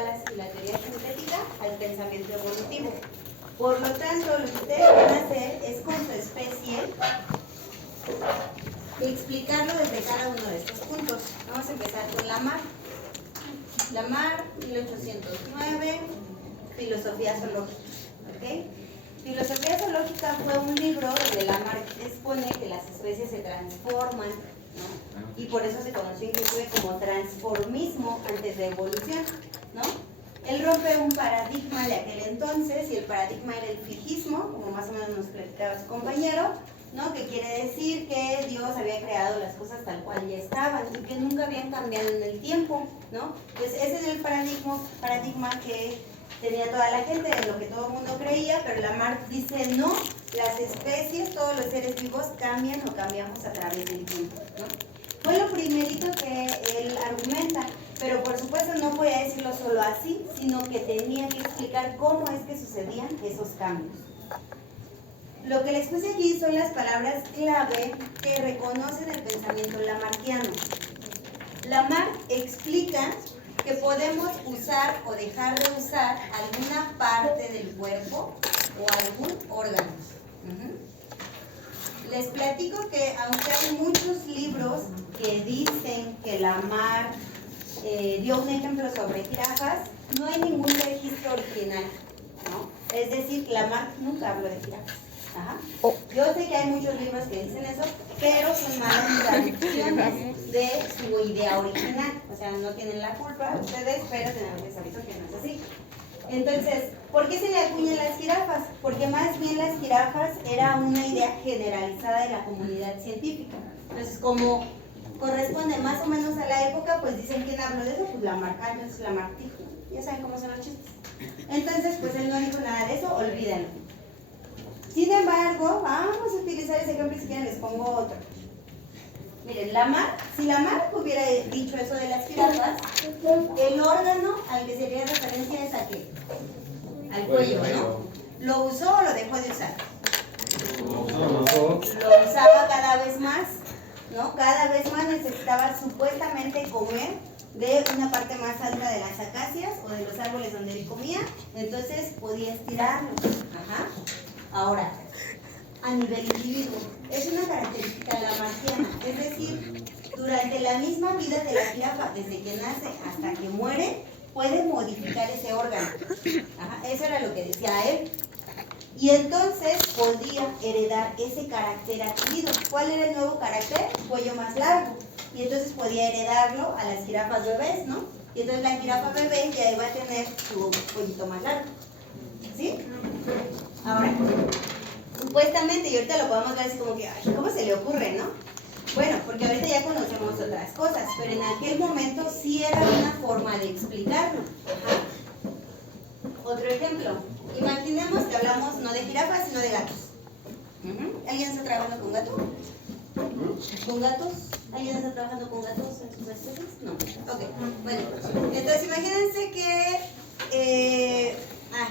Wallace y la teoría sintética al pensamiento evolutivo. Por lo tanto, lo que ustedes van a hacer es con su especie explicarlo desde cada uno de estos puntos. Vamos a empezar con Lamarck. Lamarck, 1809, Filosofía zoológica. ¿Okay? Filosofía zoológica fue un libro donde Lamarck expone que las especies se transforman, ¿no? Y por eso se conoció inclusive como transformismo antes de evolución, ¿no? Él rompe un paradigma de aquel entonces, y el paradigma era el fijismo, como más o menos nos platicaba su compañero, ¿no? Que quiere decir que Dios había creado las cosas tal cual ya estaban y que nunca habían cambiado en el tiempo, ¿no? Pues ese es el paradigma que tenía toda la gente, en lo que todo el mundo creía, pero Lamarck dice no, las especies, todos los seres vivos cambian o cambiamos a través del tiempo, ¿no? Fue lo primerito que él argumenta, pero por supuesto no podía decirlo solo así, sino que tenía que explicar cómo es que sucedían esos cambios. Lo que les puse aquí son las palabras clave que reconocen el pensamiento lamarckiano. Lamarck explica que podemos usar o dejar de usar alguna parte del cuerpo o algún órgano. Les platico que aunque hay muchos libros que dicen que Lamarck dio un ejemplo sobre jirafas, no hay ningún registro original, ¿no? Es decir, Lamarck nunca habló de jirafas. Ajá. Yo sé que hay muchos libros que dicen eso, pero son malas traducciones de su idea original. O sea, no tienen la culpa ustedes, pero tenemos que saber que no es así. Entonces, ¿por qué se le acuñan las jirafas? Porque más bien las jirafas era una idea generalizada de la comunidad científica. Entonces, como corresponde más o menos a la época, pues dicen, ¿quién habló de eso? Pues Lamarck, entonces Lamarck dijo. Ya saben cómo son los chistes. Entonces, pues él no dijo nada de eso, olvídenlo. Sin embargo, vamos a utilizar ese ejemplo y si quieren les pongo otro. Miren, si Lamarck hubiera dicho eso de las jirafas, el órgano al que sería referencia es a qué? Al cuello, ¿no? ¿Lo usó o lo dejó de usar? Lo usaba cada vez más, ¿no? Cada vez más necesitaba supuestamente comer de una parte más alta de las acacias o de los árboles donde él comía, entonces podía estirarlo. Ajá. Ahora, a nivel individuo, es una característica lamarckiana, es decir, durante la misma vida de la jirafa, desde que nace hasta que muere, puede modificar ese órgano. Ajá, eso era lo que decía él. Y entonces podía heredar ese carácter adquirido. ¿Cuál era el nuevo carácter? Cuello más largo. Y entonces podía heredarlo a las jirafas bebés, ¿no? Y entonces la jirafa bebé ya iba a tener su cuellito más largo. ¿Sí? Ahora, supuestamente, y ahorita lo podemos ver así como que, ay, ¿cómo se le ocurre, no? Bueno, porque ahorita ya conocemos otras cosas, pero en aquel momento sí era una forma de explicarlo. Ajá. Otro ejemplo, imaginemos que hablamos no de jirafas, sino de gatos. ¿Alguien está trabajando con gatos? ¿Con gatos? ¿Alguien está trabajando con gatos en sus especies? No. Ok, bueno, entonces imagínense que...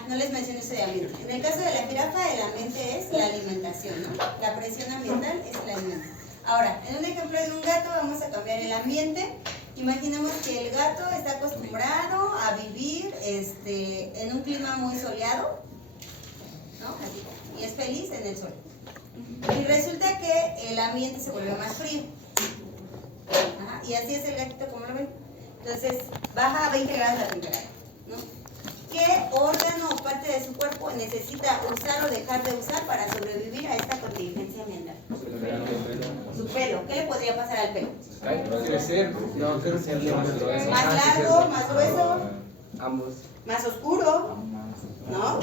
no les mencioné eso de ambiente. En el caso de la jirafa, el ambiente es la alimentación, ¿no? La presión ambiental es el alimento. Ahora, en un ejemplo de un gato, vamos a cambiar el ambiente. Imaginemos que el gato está acostumbrado a vivir en un clima muy soleado, ¿no? Así, y es feliz en el sol. Y resulta que el ambiente se vuelve más frío. Ajá, y así es el gatito, como lo ven. Entonces, baja a 20 grados la temperatura, ¿no? ¿Qué órgano o parte de su cuerpo necesita usar o dejar de usar para sobrevivir a esta contingencia ambiental? Su pelo. ¿Qué le podría pasar al pelo? Crecer. No, crecer más largo, más grueso. Ambos. Más oscuro, ¿no?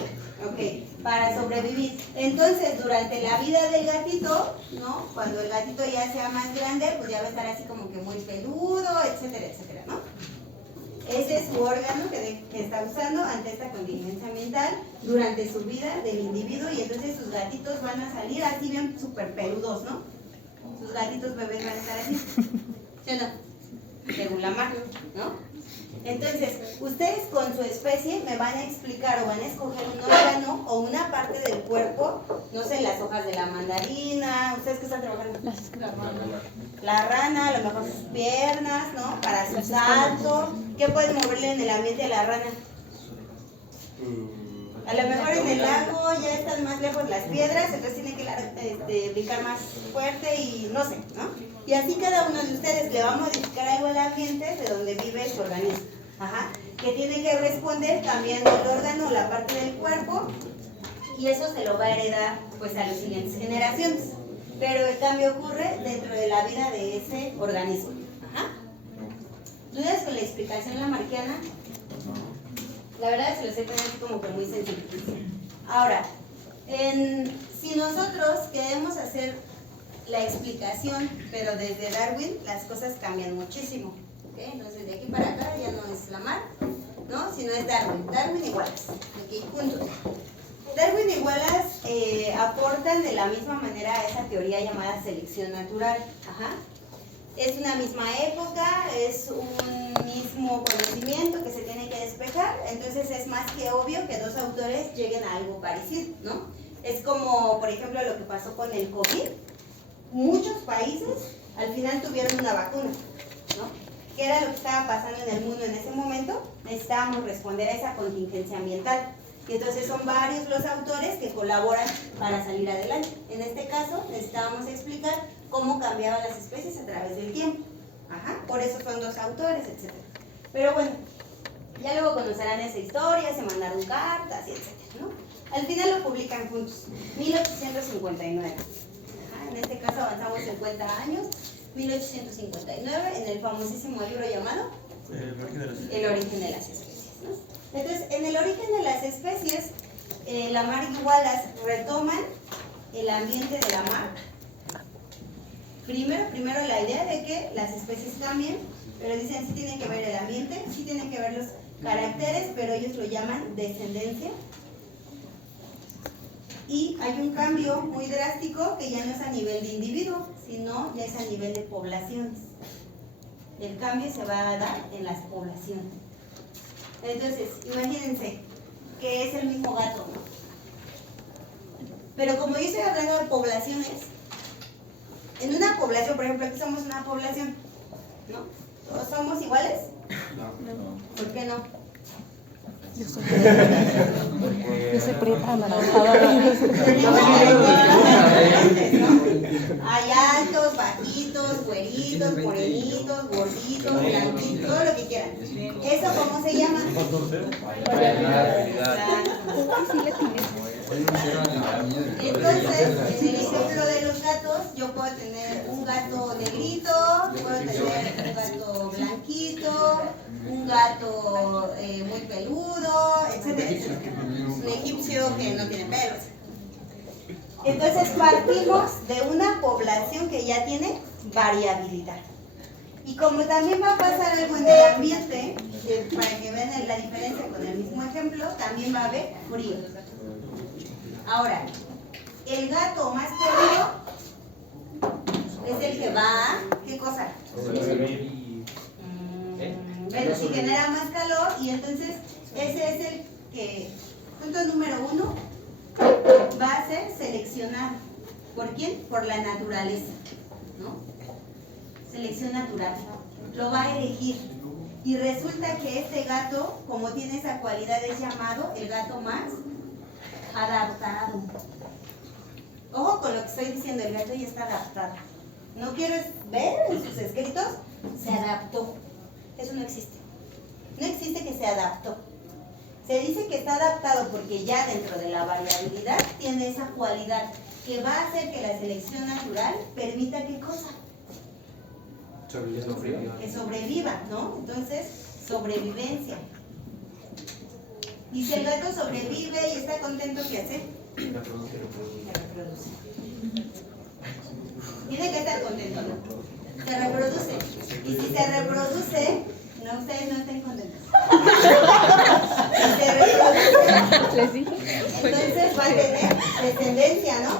Ok, para sobrevivir. Entonces, durante la vida del gatito, ¿no? Cuando el gatito ya sea más grande, pues ya va a estar así como que muy peludo, etcétera, etcétera, ¿no? Ese es su órgano que está usando ante esta contingencia ambiental durante su vida del individuo, y entonces sus gatitos van a salir así bien súper peludos, ¿no? Sus gatitos bebés van a estar así, ¿sí o no? Según Lamarck, ¿no? Entonces, ustedes con su especie me van a explicar o van a escoger un órgano o una parte del cuerpo, no sé, las hojas de la mandarina, ¿ustedes qué están trabajando? La rana, a lo mejor sus piernas, ¿no? Para su salto. ¿Qué pueden moverle en el ambiente a la rana? A lo mejor en el lago ya están más lejos las piedras, entonces tienen que brincar más fuerte y no sé, ¿no? Y así cada uno de ustedes le va a modificar algo al ambiente de donde vive su organismo. Ajá. Que tiene que responder cambiando el órgano o la parte del cuerpo, y eso se lo va a heredar pues a las siguientes generaciones. Pero el cambio ocurre dentro de la vida de ese organismo. Ajá. ¿Dudas con la explicación lamarckiana? La verdad se los he tenido así como que muy sencillo. Ahora, si nosotros queremos hacer la explicación, pero desde Darwin, las cosas cambian muchísimo. ¿Okay? Entonces de aquí para acá ya no es Lamarck, ¿no? Sino es Darwin. Darwin y Wallace. ¿Okay? Juntos. Darwin y Wallace aportan de la misma manera a esa teoría llamada selección natural. Ajá. Es una misma época, es un mismo conocimiento que se tiene que despejar, entonces es más que obvio que dos autores lleguen a algo parecido, ¿no? Es como, por ejemplo, lo que pasó con el COVID. Muchos países al final tuvieron una vacuna, ¿no? ¿Qué era lo que estaba pasando en el mundo en ese momento? Necesitábamos responder a esa contingencia ambiental. Y entonces son varios los autores que colaboran para salir adelante. En este caso, necesitábamos explicar cómo cambiaban las especies a través del tiempo. Ajá, por eso son dos autores, etc. Pero bueno, ya luego conocerán esa historia, se mandaron cartas, y etc., ¿no? Al final lo publican juntos, 1859. Ajá, en este caso avanzamos 50 años, 1859, en el famosísimo libro llamado El origen de las especies, ¿no? Entonces, en el origen de las especies, Lamarck y Wallace retoman el ambiente de la mar. Primero la idea de que las especies cambien, pero dicen sí tiene que ver el ambiente, sí tienen que ver los caracteres, pero ellos lo llaman descendencia. Y hay un cambio muy drástico que ya no es a nivel de individuo, sino ya es a nivel de poblaciones. El cambio se va a dar en las poblaciones. Entonces, imagínense que es el mismo gato, ¿no? Pero como yo estoy hablando de poblaciones, en una población, por ejemplo, aquí somos una población, ¿no? ¿Todos somos iguales? No. ¿Por qué no? Yo soy prieta anaranjada. Hay altos, bajitos, güeritos, morenitos, gorditos, blanquitos, todo lo que quieran. ¿Eso cómo se llama? Entonces, en el ejemplo de los gatos, yo puedo tener un gato negrito, puedo tener un gato blanquito, un gato muy peludo, etc. Un egipcio que no tiene pelos. Entonces partimos de una población que ya tiene variabilidad. Y como también va a pasar algo en el ambiente, para que vean la diferencia con el mismo ejemplo, también va a haber frío. Ahora, el gato más peludo es el que va a, ¿qué cosa? Bueno, si genera más calor, y entonces ese es el que, punto número 1, va a ser seleccionado. ¿Por quién? Por la naturaleza, ¿no? Selección natural. Lo va a elegir. Y resulta que este gato, como tiene esa cualidad, es llamado el gato más adaptado. Ojo con lo que estoy diciendo, el gato ya está adaptado. No quiero ver en sus escritos, se adaptó. Eso no existe. No existe que se adaptó. Se dice que está adaptado porque ya dentro de la variabilidad tiene esa cualidad que va a hacer que la selección natural permita ¿qué cosa? Que sobreviva, ¿no? Entonces, sobrevivencia. Y si el gato sobrevive y está contento, ¿qué hace? Se reproduce. Tiene que estar contento, ¿no? Se reproduce. Y si se reproduce, no, ustedes no estén contentos. Si se reproduce, entonces va a tener descendencia, ¿no?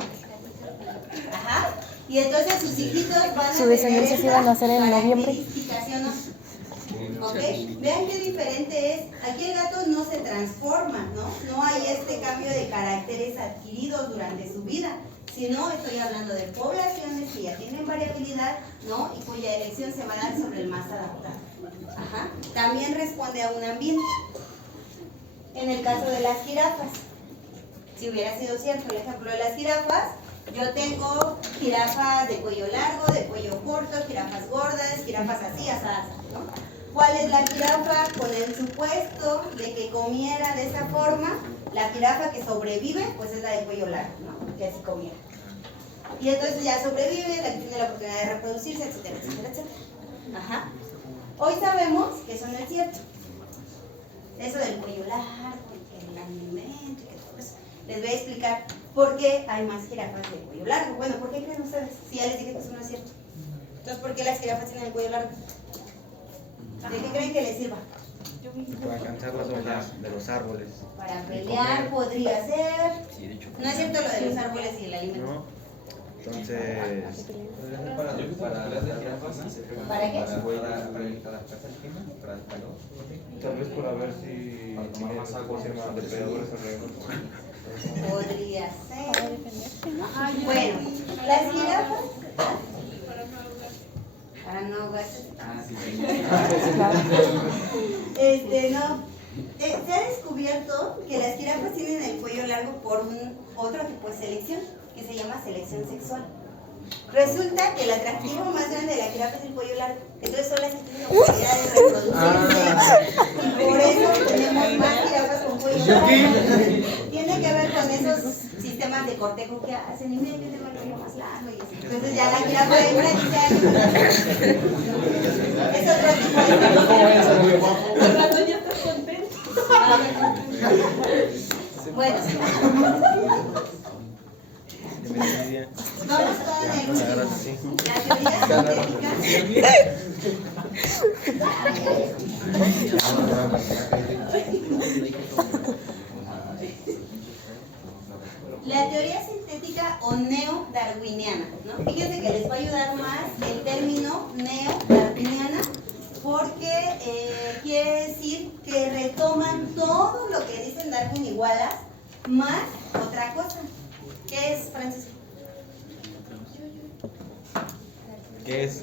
Ajá. Y entonces sus hijitos van a Su descendencia se iban a hacer en noviembre. ¿Sí o no? ¿Ok? Vean qué diferente es. Aquí el gato no se transforma, ¿no? No hay este cambio de caracteres adquiridos durante su vida, sino estoy hablando de poblaciones que ya tienen variabilidad, ¿no? Y cuya elección se va a dar sobre el más adaptado. Ajá. También responde a un ambiente. En el caso de las jirafas, si hubiera sido cierto el ejemplo de las jirafas, yo tengo jirafas de cuello largo, de cuello corto, jirafas gordas, jirafas así, asadas, ¿no? ¿Cuál es la jirafa? Con el supuesto de que comiera de esa forma, la jirafa que sobrevive, pues es la de cuello largo, ¿no? Que así comiera. Y entonces ya sobrevive, la que tiene la oportunidad de reproducirse, etcétera, etcétera, etcétera. Ajá. Hoy sabemos que eso no es cierto. Eso del cuello largo, y que el alimento, y que todo eso. Les voy a explicar por qué hay más jirafas de cuello largo. Bueno, ¿por qué creen ustedes? Si ya les dije que eso no es cierto. Entonces, ¿por qué las jirafas tienen el cuello largo? ¿De qué creen que les sirva? Para alcanzar las hojas de los árboles. Para pelear podría ser. Sí, de hecho. No es cierto lo de los árboles y el alimento. No. Entonces, Para las jirafas, sí se pegan. ¿Para qué? Para evitar la casa del clima, para el calor. tal vez para ver si Para tomar más agua, se llaman depredadores alrededor. Podría ser. Bueno, las jirafas. Para no ahogarse. Ah, sí, No. Se ha descubierto que las jirafas tienen el cuello largo por otro tipo de selección, que se llama selección sexual. Resulta que el atractivo más grande de la jirafa es el cuello largo. Entonces son las que tienen la oportunidad de reproducirse. Y por eso tenemos más jirafas con cuello largo. Tiene que ver con esos sistemas de cortejo que hacen. Y miren que tengo el cuello más largo. Y así. Entonces ya la jirafa de 40 es otro tipo de El ratón ya está contento. Bueno, De mediodía. vamos con el último. Agarras así. La teoría sintética. La teoría sintética o neo-darwiniana, ¿no? Fíjense que les va a ayudar más el término neo-darwiniana porque quiere decir que retoman todo lo que dicen Darwin y Wallace más otra cosa. ¿Qué es, Francisco? ¿Qué es?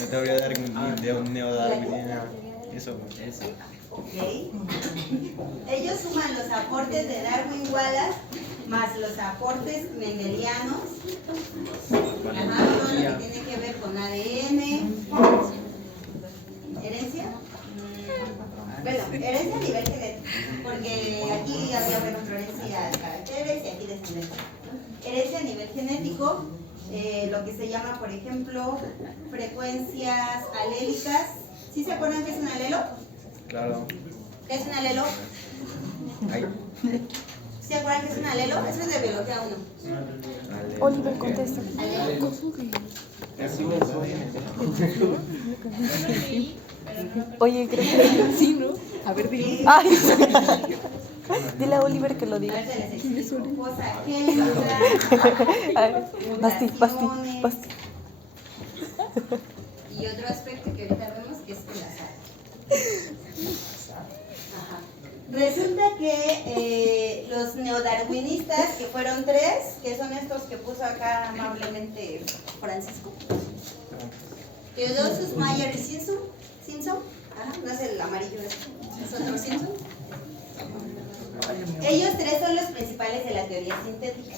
La teoría de un neodarwiniana. Eso. Ok. Ellos suman los aportes de Darwin Wallace más los aportes mendelianos. Ajá, todo lo que tiene que ver con ADN. ¿Herencia? Bueno, herencia a nivel genético, porque aquí había referencia de caracteres y aquí descendencia. Herencia a nivel genético, lo que se llama, por ejemplo, frecuencias alélicas. ¿Sí se acuerdan qué es un alelo? Claro. ¿Qué es un alelo? Ahí. ¿Se acuerdan qué es un alelo? Eso es de biología 1. Oliver, contesta. Alelo. Oye, creo que sí, ¿no? A ver, dile. Ay. Dile a Oliver que lo A diga. ver, se les explico. Cosa génica, Ay, Basti, Basti, Basti. y otro aspecto que ahorita vemos es el azar. Ajá. Resulta que los neodarwinistas, que fueron 3, que son estos que puso acá amablemente Francisco, Theodosius, Mayer y Simpson, ajá, no es el amarillo, es otro Simpson. Ellos 3 son los principales de la teoría sintética.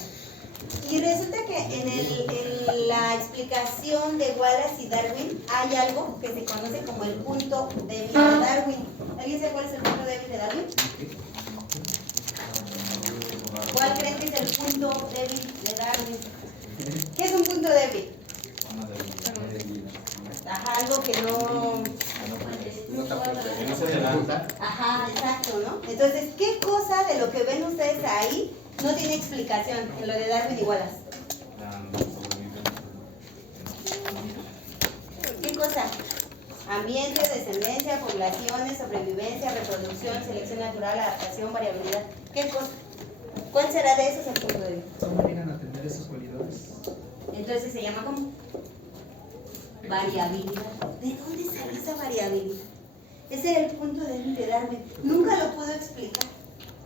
Y resulta que en la explicación de Wallace y Darwin hay algo que se conoce como el punto débil de Darwin. ¿Alguien sabe cuál es el punto débil de Darwin? ¿Cuál creen que es el punto débil de Darwin? ¿Qué es un punto débil? Ajá, algo que no se ejecuta. Ajá, exacto, ¿no? Entonces, ¿qué cosa de lo que ven ustedes ahí no tiene explicación en lo de Darwin y Wallace? ¿Qué cosa? Ambiente, descendencia, poblaciones, sobrevivencia, reproducción, selección natural, adaptación, variabilidad. ¿Qué cosa? ¿Cuál será de esos el punto débil? ¿Cómo llegan a tener esas cualidades? Entonces se llama ¿cómo? Variabilidad. ¿De dónde sale esa variabilidad? Ese era el punto débil de Darwin. Nunca lo pudo explicar.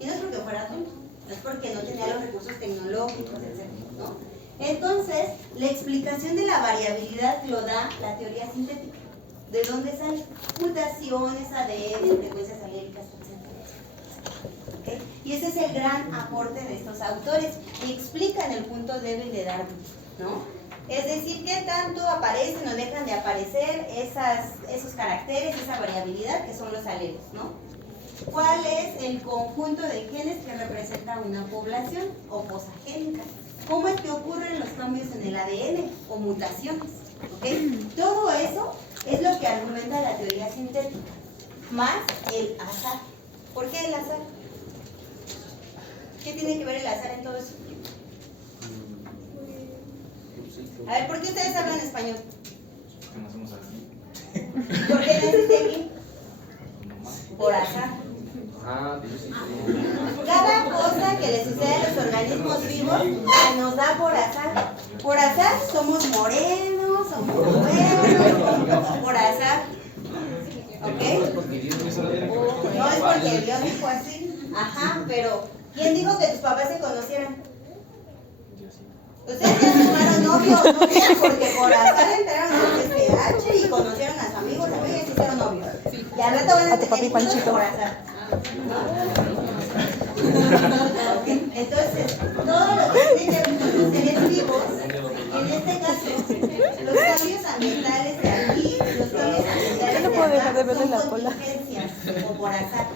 Y no es porque fuera tonto, no es porque no tenía los recursos tecnológicos, etc., ¿no? Entonces, la explicación de la variabilidad lo da la teoría sintética. ¿De dónde salen? Mutaciones, ADN, frecuencias aléricas, etc. ¿Okay? Y ese es el gran aporte de estos autores. Y explican el punto débil de Darwin, ¿no? Es decir, qué tanto aparecen o dejan de aparecer esos caracteres, esa variabilidad que son los alelos, ¿no? ¿Cuál es el conjunto de genes que representa una población o posagénica? ¿Cómo es que ocurren los cambios en el ADN o mutaciones? ¿Okay? Todo eso es lo que argumenta la teoría sintética, más el azar. ¿Por qué el azar? ¿Qué tiene que ver el azar en todo eso? A ver, ¿por qué ustedes hablan español? Que no somos así. ¿Por qué naciste aquí? Por azar. Ah, Cada cosa que le sucede a los organismos vivos se nos da por azar. Por azar somos morenos, somos buenos, por azar. ¿Ok? No es porque Dios dijo así. Ajá, pero ¿quién dijo que tus papás se conocieran? Ustedes ya tomaron novios, no crean, porque por azar entraron a SPH y conocieron a su amigo, y se hicieron novios. Y al rato van a tener hijos por azar. Okay. Entonces, todo lo que tiene que ver con los seres vivos, en este caso, los cambios ambientales de aquí, los cambios ambientales Yo no puedo de dejar de acá, verle son la cola. contingencias o por azar.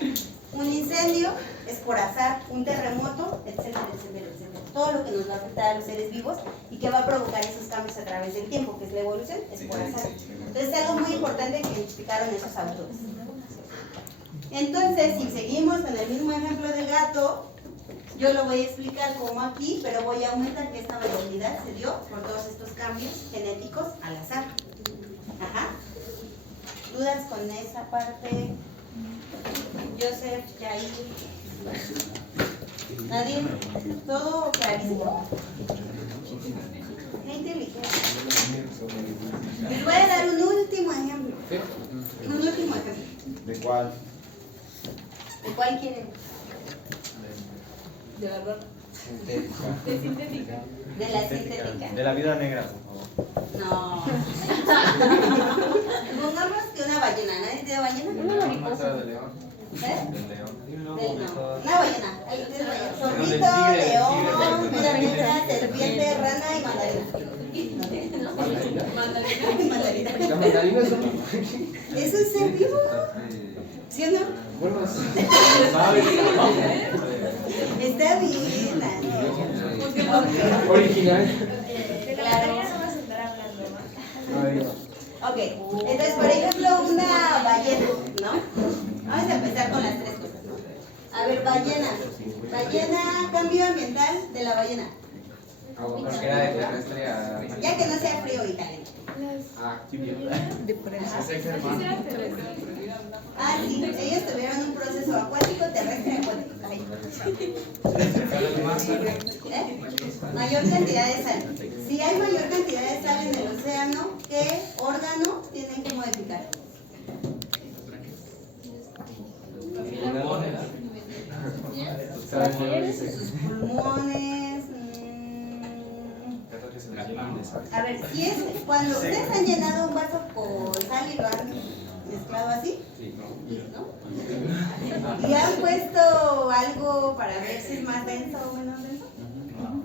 Un incendio es por azar, un terremoto, etcétera, etcétera, etcétera. Todo lo que nos va a afectar a los seres vivos y que va a provocar esos cambios a través del tiempo, que es la evolución, es por azar. Entonces, es algo muy importante que identificaron esos autores. Entonces, si seguimos en el mismo ejemplo del gato, yo lo voy a explicar como aquí, pero voy a aumentar que esta variabilidad se dio por todos estos cambios genéticos al azar. Ajá. ¿Dudas con esa parte? Joseph, Jair. ¿Nadie? ¿Todo clarísimo? Qué inteligente. Les voy a dar un último ejemplo. Un último ejemplo. ¿De cuál? ¿De cuál quieren? De la rana. Sintética. De sintética. De la sintética. De la vida negra, por favor. No. Pongamos que una ballena. ¿Nadie tiene ballena? Una mariposa de león. ¿Eh? Del león. No. Una ballena. Ahí tienes ballena. Zorrito, león, vida negra, serpiente, rana y mandarina. Mandarina. La mandarina es un... ¿Es un ser vivo? ¿Sí o no? Bueno, Está bien, Dani. original. Claro. Ok, entonces por ejemplo una ballena, ¿no? Vamos a empezar con las tres cosas, ¿no? A ver, ballena. Ballena, cambio ambiental de la ballena. Porque era de terrestre a... Ya que no sea frío y caliente. Ah, De por eso. Ah, sí, ellos tuvieron un proceso acuático, terrestre, acuático. Ay. Mayor cantidad de sal. Si hay mayor cantidad de sal en el océano, ¿qué órgano tienen que modificar? Sus pulmones. A ver, si es cuando ustedes han llenado un vaso con sal y lo han mezclado así, ¿no? ¿Y han puesto algo para ver si es más denso o menos denso?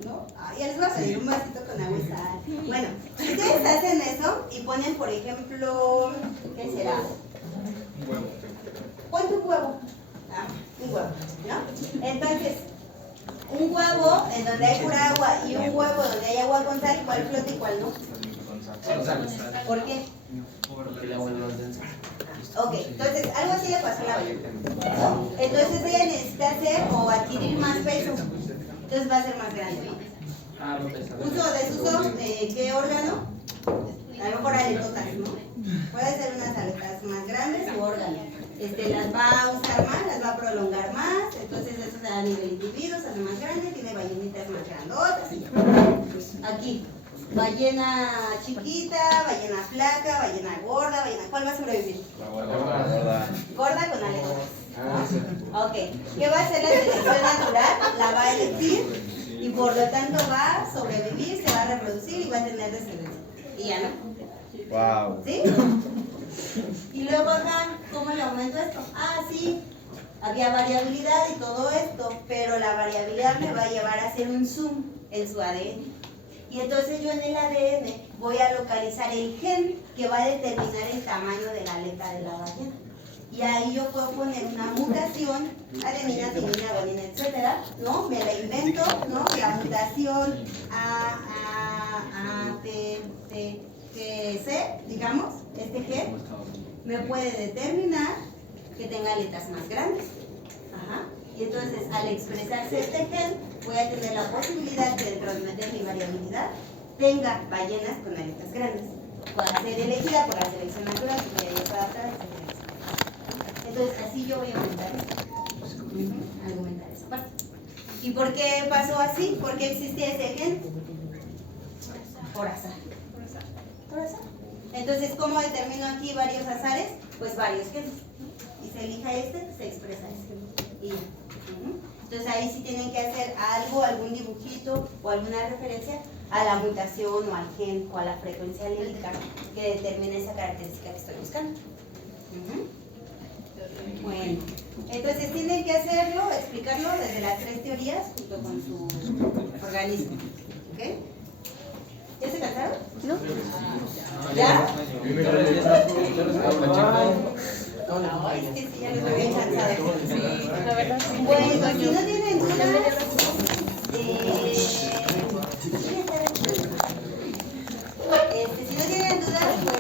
¿No? Ya les voy a pedir un vasito con agua y sal. Bueno, ustedes hacen eso y ponen, por ejemplo, ¿qué será? Un huevo. Ponte un huevo. Ah, un huevo, ¿no? Entonces, un huevo en donde hay pura agua y un huevo donde hay agua con sal, ¿cuál flota y cuál no? ¿Por qué? Porque el agua es más densa. Ok, entonces algo así le pasó a la ballena. Entonces ella necesita hacer o adquirir más peso. Entonces va a ser más grande, ¿no? Uso, desuso, ¿qué órgano? A lo mejor aletotas, ¿no? Puede ser unas aletas más grandes u órgano. Las va a usar más, las va a prolongar más, entonces eso se da a nivel individuo, se hace más grande, tiene ballenitas más grandotas y ya. Aquí, Ballena chiquita, ballena flaca, ballena gorda, ballena... ¿Cuál va a sobrevivir? La gorda. Gorda con aletas. Ah, sí. Ok. ¿Qué va a hacer la selección natural? La va a elegir y por lo tanto va a sobrevivir, se va a reproducir y va a tener descendencia. Y ya no. Wow. ¿Sí? Y luego acá, ¿cómo le aumento esto? Ah, sí, había variabilidad y todo esto, pero la variabilidad me va a llevar a hacer un zoom en su ADN. Y entonces yo en el ADN voy a localizar el gen que va a determinar el tamaño de la aleta de la ballena. Y ahí yo puedo poner una mutación, adenina, timina, valina, etcétera, ¿no? Me la invento, ¿no? La mutación C, digamos, este gen, me puede determinar que tenga aletas más grandes. Ajá. Y entonces, al expresarse este gen, voy a tener la posibilidad de, dentro de mi variabilidad, tenga ballenas con aletas grandes. Pueda ser elegida por la selección natural, que ya está adaptada, etc. Entonces, así yo voy a aumentar esto. Aumentar esa parte. ¿Y por qué pasó así? ¿Por qué existía ese gen? Por azar. Por azar. Entonces, ¿cómo determino aquí varios azares? Pues varios genes. Y se elija este, se expresa este. Y ya. Entonces ahí sí tienen que hacer algo, algún dibujito o alguna referencia a la mutación o al gen o a la frecuencia alélica que determine esa característica que estoy buscando. Bueno, entonces tienen que hacerlo, explicarlo desde las 3 teorías junto con su organismo. ¿Ok? ¿Ya se cansaron? ¿No? ¿Ya? Ay, es que sí, ya los veo bien cansados. Sí, la verdad sí. Bueno, si no tienen dudas, si no tienen dudas, pues